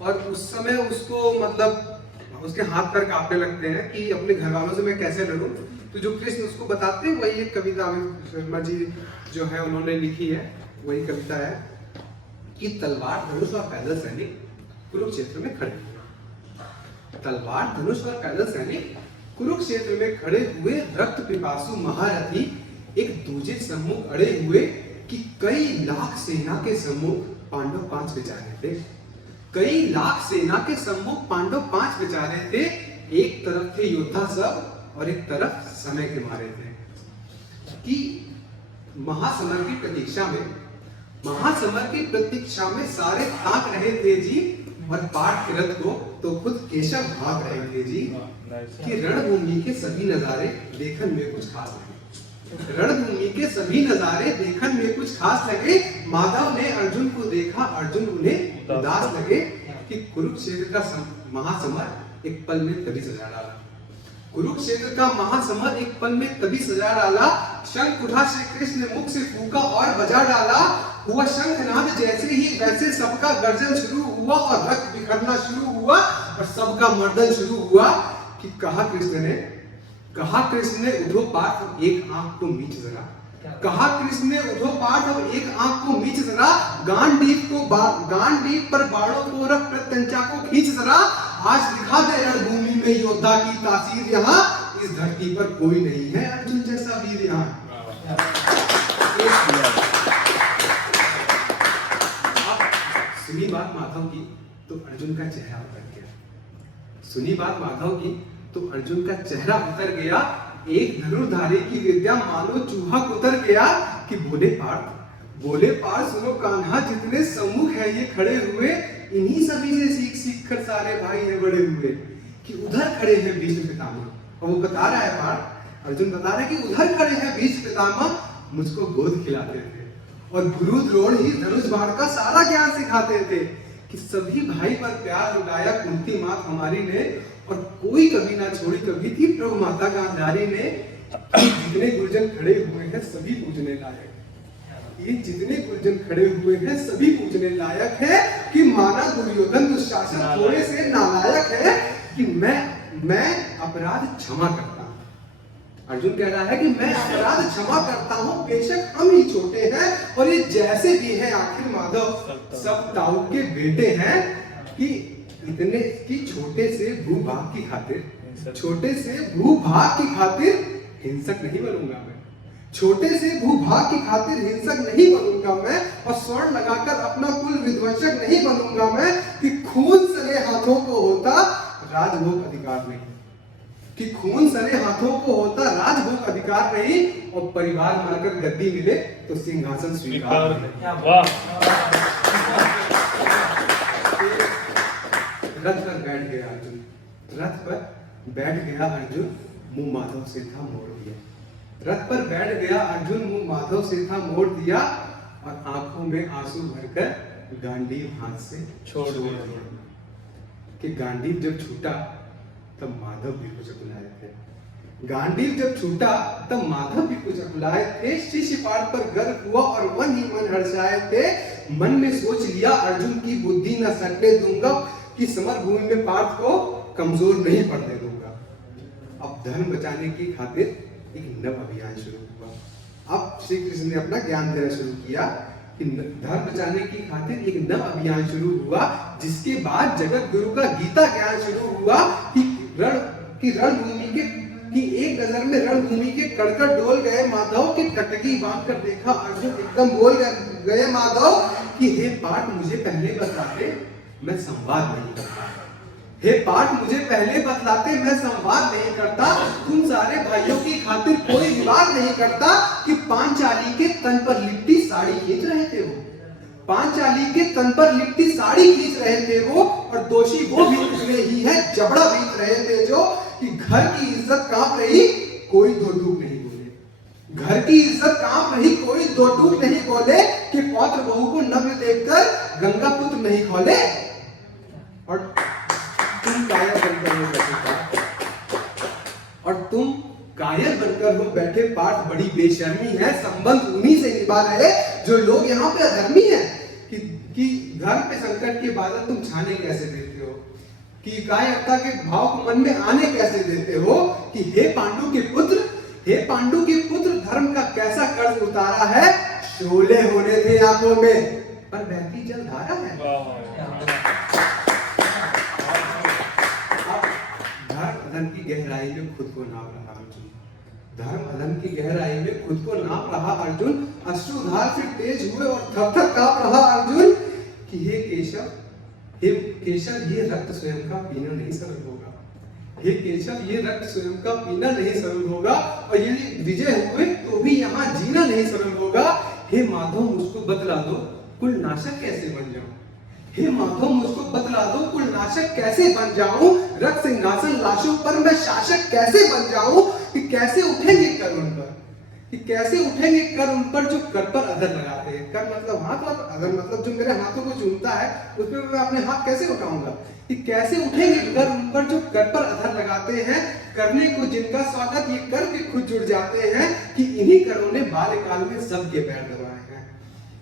और उस समय उसको मतलब उसके हाथ पैर कांपने लगते हैं कि अपने घर वालों से मैं कैसे लड़ूं। तो जो कृष्ण उसको बताते हैं वही एक कविता अमित शर्मा जी जो है उन्होंने लिखी है, वही कविता है कि तलवार धनुष और पैदल सैनिक कुरुक्षेत्र में खड़े हुए। तलवार धनुष और पैदल सैनिक कुरुक्षेत्र में खड़े हुए, रक्त पिपासु महारथी एक दूजे सम्मुख अड़े हुए कि कई लाख सेना के सम्मुख पांडव 5 बेचारे थे। कई लाख सेना के सम्मुख पांडव 5 बेचारे थे। एक तरफ थे योद्धा सब और एक तरफ समय के मारे थे। कि महासमर की प्रतीक्षा में सारे ताक रहे थे जी, और पाठ के रथ को तो खुद केशव भाग रहे थे जी। कि रणभूमि के सभी नजारे देखन में कुछ खास लगे। रणभूमि के सभी नजारे देखन में कुछ खास लगे। माधव ने अर्जुन को देखा, अर्जुन उन्हें उदास लगे। कि कुरुक्षेत्र का महासमर एक पल में तभी सजा डाला। कुरुक्षेत्र का महासमर एक पल में तभी सजा डाला। शंख उठा श्री कृष्ण ने मुख से फूका और बजा डाला। हुआ शंखनाद जैसे ही वैसे सबका गर्जन शुरू हुआ और रक्त बिखरना शुरू हुआ और सबका मर्दन शुरू हुआ। कि कहा कृष्ण ने उठो पार्थ एक आंख को मीच जरा। कहा कृष्ण ने उठो पार्थ अब एक आंख को मीच जरा। गांडीव पर बाणों को रख प्रत्यंचा को खींच जरा। आज दिखा दे रणभूमि में योद्धा की तासीर यहाँ। इस धरती पर कोई नहीं है अर्जुन जैसा वीर यहाँ। सुनी बात माधव की तो अर्जुन का चेहरा उतर गया। सुनी बात माधव की तो अर्जुन का चेहरा उतर गया। एक धनुर्धारी की विद्या मानो चूहा उतर गया। कि बोले पार्थ सुनो कान्हा, जितने सम्मुख है ये खड़े हुए, इन्हीं सभी से सीख कर सारे भाई है बड़े हुए। कि उधर खड़े हैं भीष्म पितामह, और वो बता रहा है पार्थ, अर्जुन बता रहा है कि उधर खड़े हैं भीष्म पितामह, मुझको गोद खिलाते थे और गुरु द्रोण ही धनुष बाण का सारा ज्ञान सिखाते थे। कि सभी भाई पर प्यार लुटाया कुंती मात हमारी ने, और कोई कभी ना छोड़ी कभी थी प्रभु माता गांधारी ने। जितने गुरुजन खड़े हुए हैं सभी पूजने लायक। ये जितने गुरुजन खड़े हुए हैं सभी पूजने लायक है। कि माना दुर्योधन दुशासन थोड़े से नालायक है। कि मैं अपराध क्षमा करता हूं। अर्जुन कह रहा है कि मैं अपराध क्षमा करता हूं, बेशक हम ही छोटे हैं और ये जैसे भी हैं आखिर माधव सब ताऊ के बेटे हैं। कि इतने कि छोटे से भूभाग की खातिर हिंसक नहीं बनूंगा मैं। छोटे से भूभाग की खातिर हिंसक नहीं बनूंगा मैं, और स्वर्ण लगाकर अपना कुल विध्वंसक नहीं बनूंगा मैं। कि खून सने हाथों को होता राजभोग अधिकार नहीं। कि खून सने हाथों को होता राजभोग अधिकार नहीं, और परिवार मारकर गद्दी मिले तो सिंहासन स्वीकार नहीं। रथ पर बैठ गया अर्जुन, मुंह माधव से था मोड़ दिया। रथ पर बैठ गया अर्जुन, मुंह माधव से था मोड़ दिया, और आंखों में आंसू भरकर गांडीव हाथ से छोड़ दिया। कि गांडीव जब छूटा तब माधव भी कुछ अकुलाए थे। गांडीव जब छूटा तब माधव भी कुछ अकुलाए थे। शिष्य पाठ पर गर्व हुआ और मन ही मन हर्षाए थे। मन में सोच लिया अर्जुन की बुद्धि न सकने दूंगा। कि समर भूमि में पार्थ को कमजोर नहीं पड़ने दूंगा। अब धर्म बचाने की खातिर एक नव अभियान शुरू हुआ। अब श्री कृष्ण ने अपना ज्ञान देना शुरू किया। कि धर्म बचाने की खातिर एक नव अभियान शुरू हुआ, जिसके बाद जगत गुरु का गीता ज्ञान शुरू हुआ। कि रणभूमि के कि एक नजर में रणभूमि के कड़कड़ डोल गए माधव। की टटकी बांध कर देखा अर्जुन, एकदम बोल गए माधव। कि हे पार्थ मुझे पहले बतलाते मैं संवाद नहीं करता। हे पार्थ मुझे पहले बतलाते मैं संवाद नहीं करता। तुम सारे भाइयों की खातिर कोई विवाद नहीं करता। कि पांचाली के तन पर लिपटी साड़ी खींच रहे थे वो। पांचाली के तन पर लिपटी साड़ी खींच रहे थे वो, और दोषी वो भी उसमें ही है, जबड़ा बीत रहे थे जो। कि घर की इज्जत कांप रही कोई दो टूक नहीं बोले। घर की इज्जत कांप रही कोई दो टूक नहीं बोले। कि पौत्र बहू को नग्न देखकर गंगा पुत्र नहीं खोले। और तुम कायर बनकर हो बैठे पार्थ, बड़ी बेशर्मी है। संबंध उन्हीं से निभा रहे जो लोग यहाँ पे अधर्मी हैं। कि धर्म पे संकट संकट के बादल तुम छाने कैसे देते हो, कि इकायता के भाव को मन में आने कैसे देते हो, कि हे पांडु के पुत्र, हे पांडु के पुत्र, धर्म का कैसा कर्ज उतारा है, शोले होने थे आंखों में पर बहती जल धारा है। धर्म अधर्म की गहराई में खुद को नाप रहा अर्जुन, धर्म अधर्म की गहराई में खुद को नाप रहा अर्जुन, अश्रुधार फिर तेज हुए और थर थर कांप रहा अर्जुन, कि हे केशव, हे केशव, ये रक्त स्वयं का पीना नहीं सरल होगा, हे केशव, ये रक्त स्वयं का पीना नहीं सरल होगा, और यदि विजय हुए तो भी यहाँ जीना नहीं सरल होगा। हे माधव, मुझको बतला दो कुल नाशक कैसे बन जाऊं, हे माधव, मुझको बतला दो कुल नाशक कैसे बन जाऊं, रक्त सिंहासन लाशों पर मैं शासक कैसे बन जाऊं, कि कैसे उठेंगे कर उन पर, कि कैसे उठेंगे कर उन पर जो कर पर अधर लगाते हैं। कर मतलब हाथ और अधर मतलब जो मेरे हाथों को चूमता है उसमें मैं अपने हाथ कैसे उठाऊंगा, कि कैसे उठेंगे कर उन पर जो कर पर अधर लगाते हैं, करने को जिनका स्वागत ये कर के खुद जुड़ जाते हैं, कि इन्हीं करों ने बाल्यकाल में सबके पैर दबाए हैं,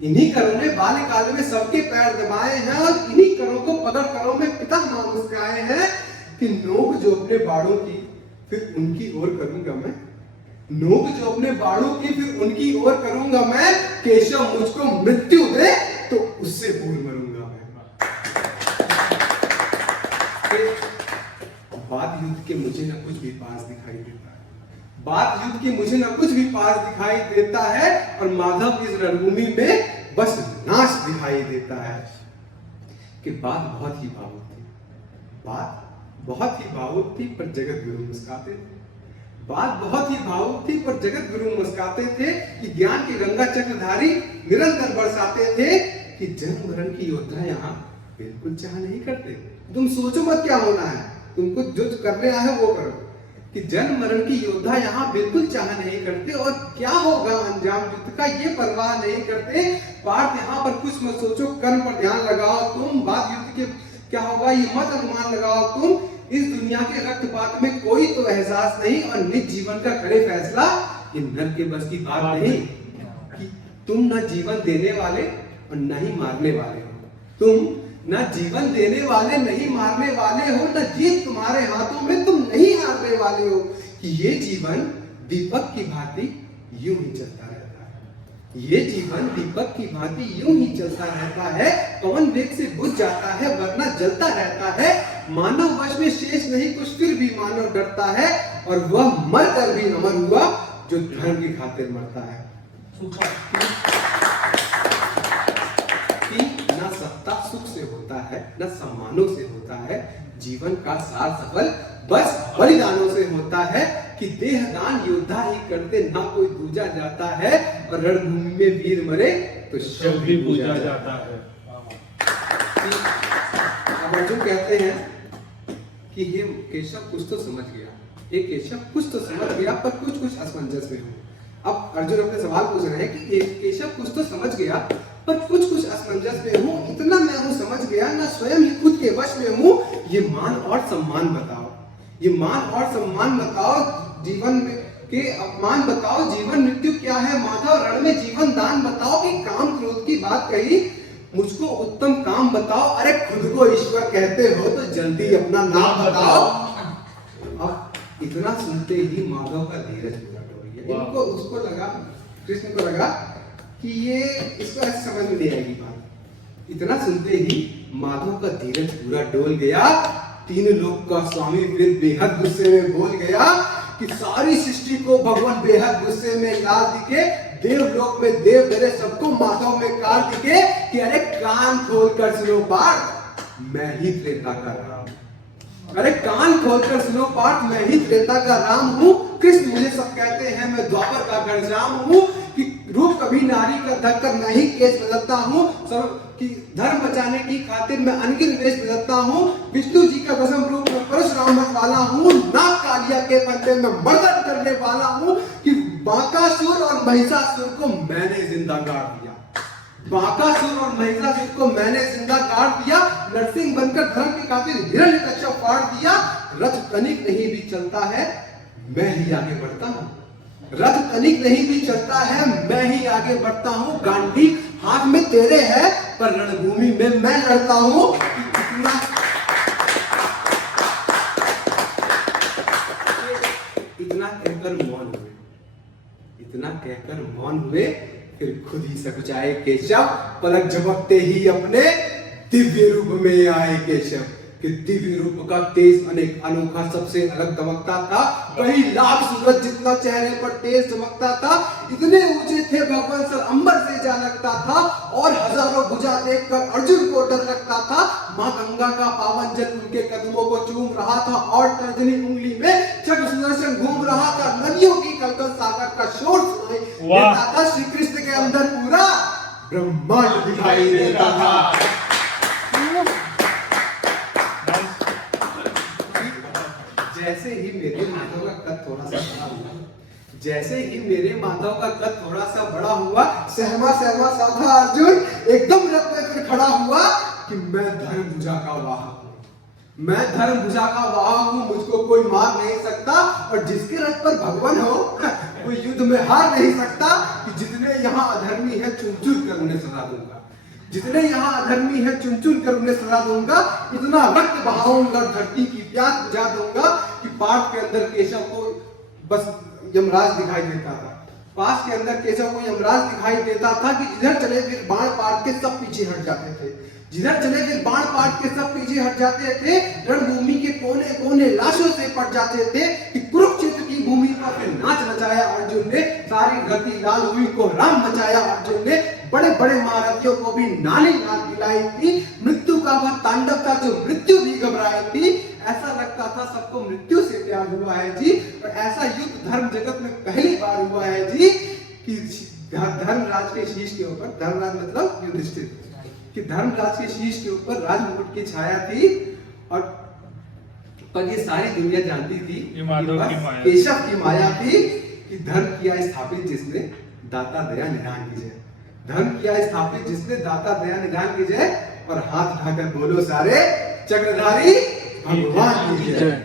इन्हीं करों ने बाल्यकाल में सबके पैर दबाए हैं, और इन्हीं करों को पकड़ करों में पिता मां मुस्काए हैं, कि नोक जो अपने बाड़ों की फिर उनकी ओर करूंगा मैं, नोक जो अपने बाड़ों की फिर उनकी ओर करूंगा मैं, केशव मुझको मृत्यु दे तो उससे पूर्व मरूंगा मैं। बात युद्ध के मुझे न कुछ भी पास दिखाई देता है, बात युद्ध के मुझे न कुछ भी पास दिखाई देता है, और माधव इस रणभूमि में बस नाश दिखाई देता है। कि बात बहुत ही भावुक थी, बात बहुत ही भावुक थी, पर जगत गुरु मुस्काते थे, बात बहुत ही भावुक थी पर जगत गुरु मुस्काते थे, कि ज्ञान के गंगा चक्रधारी निरंतर बरसाते थे, कि जन्म मरण की योद्धा यहाँ बिल्कुल चाह नहीं करते। तुम सोचो मत क्या होना है, तुमको जो करने आए वो करो, कि जन्म मरण की योद्धा यहाँ बिल्कुल चाह नहीं करते, और क्या होगा अंजाम युद्ध का ये परवाह नहीं करते। पार्थ यहाँ पर कुछ मत सोचो, कर्म पर ध्यान लगाओ तुम, बात युद्ध के क्या होगा ये मत अनुमान लगाओ तुम, इस दुनिया के रक्तपात में कोई तो एहसास नहीं, और निज जीवन का करे फैसला, ये नर के बस की बात नहीं, कि तुम न जीवन देने वाले और न ही मारने वाले हो, तुम न जीवन देने वाले नहीं मारने वाले हो, न जीत तुम्हारे हाथों में तुम नहीं हारने वाले हो, कि ये जीवन दीपक की भांति यूं ही चलता रहता है, ये जीवन दीपक की भांति यूं ही चलता रहता है, पवन वेग से बुझ जाता है वरना जलता रहता है, मानव वश में शेष नहीं कुछ फिर भी मानव डरता है, और वह मर कर भी अमर हुआ जो धर्म की खातिर मरता है। कि न सत्ता सुख से होता है, न सम्मानों से होता है, जीवन का सार सफल बस बलिदानों से होता है, कि देहदान योद्धा ही करते ना कोई पूजा जाता है, और रणभूमि में वीर मरे तो शव भी पूजा जाता है। अब अर्जुन कहते हैं कि ये केशव कुछ तो समझ गया, ये केशव कुछ तो समझ गया, पर कुछ कुछ असमंजस में हूँ। अब अर्जुन अपने सवाल पूछ रहे हैं कि केशव कुछ तो समझ गया पर कुछ कुछ असमंजस में हूँ, इतना मैं हूँ समझ गया, ना स्वयं ही खुद के वश में हूँ, ये मान और सम्मान बताओ, ये मान और सम्मान बताओ, जीवन में के अपमान बताओ, जीवन मृत्यु क्या है माधव, रण में जीवन दान बताओ, कि काम क्रोध की बात कही मुझको उत्तम काम बताओ, अरे खुद को ईश्वर कहते हो तो जल्दी अपना नाम बताओ। अब इतना सुनते ही माधव का धीरज पूरा टूट गया, इनको उसको लगा, कृष्ण को लगा कि ये इसको ऐसे समझ में नहीं आएगी बात। इतना सुनते ही माधव का धीरज पूरा डोल गया, तीन लोक का स्वामी फिर बेहद गुस्से में बोल गया, कि सारी सृष्टि को भगवान बेहद गुस्से में लाल दिखे, देवलोक में देव डरे, सबको माधव में काल दिखे, कि अरे कान खोल कर सुनो पार्थ, मैं ही त्रेता का राम, अरे कान खोल कर सुनो पार्थ, मैं ही त्रेता का राम हूँ, कृष्ण मुझे सब कहते हैं, मैं द्वापर का घनश्याम हूँ, कि रूप कभी नारी का धक्कर मैं ही केस बदलता हूँ, सब कि धर्म बचाने की खातिर मैं अनगिन वेश बदलता हूँ, विष्णु जी का दसम रूप में परशुराम वाला हूँ, नाग कालिया के पंजे में मर्दन करने वाला हूँ, कि बाकासुर और महिषासुर को मैंने जिंदा गाड़ दिया, बाकासुर और महिषासुर को मैंने जिंदा गाड़ दिया, नरसिंह बनकर धर्म की खातिर हिरण्यकश्यप फाड़ दिया, रथ तनिक नहीं भी चलता है मैं ही आगे बढ़ता हूँ, रथ तनिक नहीं भी चलता है मैं ही आगे बढ़ता हूँ, गांडी हाथ में तेरे है पर रणभूमि में मैं लड़ता हूं। इतना कहकर मौन हुए, इतना कहकर मौन हुए, फिर खुद ही सकुचाए केशव, पलक झपकते ही अपने दिव्य रूप में आए केशव। कि दिव्य रूप का तेज अनेक अनोखा सबसे अलग दमकता था, कई लाख सूरज जितना चेहरे पर तेज चमकता था। इतने ऊंचे थे भगवान सर अंबर से जा लगता था, और हजारों भुजा देखकर अर्जुन को डर लगता था। माँ गंगा का पावन जल उनके कदमों को चूम रहा था, और तर्जनी उंगली में चक्र सुदर्शन घूम रहा था। नदियों की कलकल सागर का शोर सुनाई देता था, श्री कृष्ण के अंदर पूरा ब्रह्मांड दिखाई देता था। जैसे ही मेरे माधव का कद थोड़ा सा बड़ा हुआ, जैसे ही मेरे माधव का कद थोड़ा सा बड़ा हुआ, सहमा सहमा सा था अर्जुन एकदम रथ में फिर खड़ा हुआ कि मैं धर्मभुजा का वाहक हूँ, मैं धर्मभुजा का वाहक हूँ, मुझको कोई मार नहीं सकता। और जिसके रथ पर भगवान हो कोई युद्ध में हार नहीं सकता। कि जितने यहाँ अधर्मी है चुन चुन कर उन्हें सजा दूंगा, जितने यहाँ अधर्मी है चुन चुन कर उन्हें सजा दूंगा। इतना रक्त बहाऊंगा, धरती की प्यास बुझा दूंगा। कि पाठ के अंदर केशव को बस यमराज दिखाई देता था, पास के अंदर केशव को यमराज दिखाई देता था। कि जिधर चले फिर बाण पाट के सब पीछे हट जाते थे, जिधर चले फिर बाण पाट के सब पीछे हट जाते थे। रणभूमि के कोने कोने लाशों से पट जाते थे। कि कुरुक्षेत्र की भूमि पर फिर नाच नचाया अर्जुन ने, सारी धरती लाल हुई को राम मचाया अर्जुन ने। बड़े बड़े महारथियों को भी नाली नाल दिलाई थी, मृत्यु का वह तांडव था जो मृत्यु भी घबराई थी। ऐसा लगता था सबको मृत्यु से प्यार हुआ है जी, और ऐसा युद्ध धर्म जगत में पहली बार हुआ है जी। कि धर्मराज के शीश के ऊपर, धर्मराज मतलब युधिष्ठिर, कि धर्मराज के शीश के ऊपर राजमुकुट की छाया थी। और पर ये सारी दुनिया जानती थी केशव की माया थी। कि धर्म किया स्थापित जिसने, दाता दया निधान की जय। धर्म किया स्थापित जिसने, दाता दया निधान की जय। और हाथ उठाकर बोलो सारे, चक्रधारी भगवान की जय।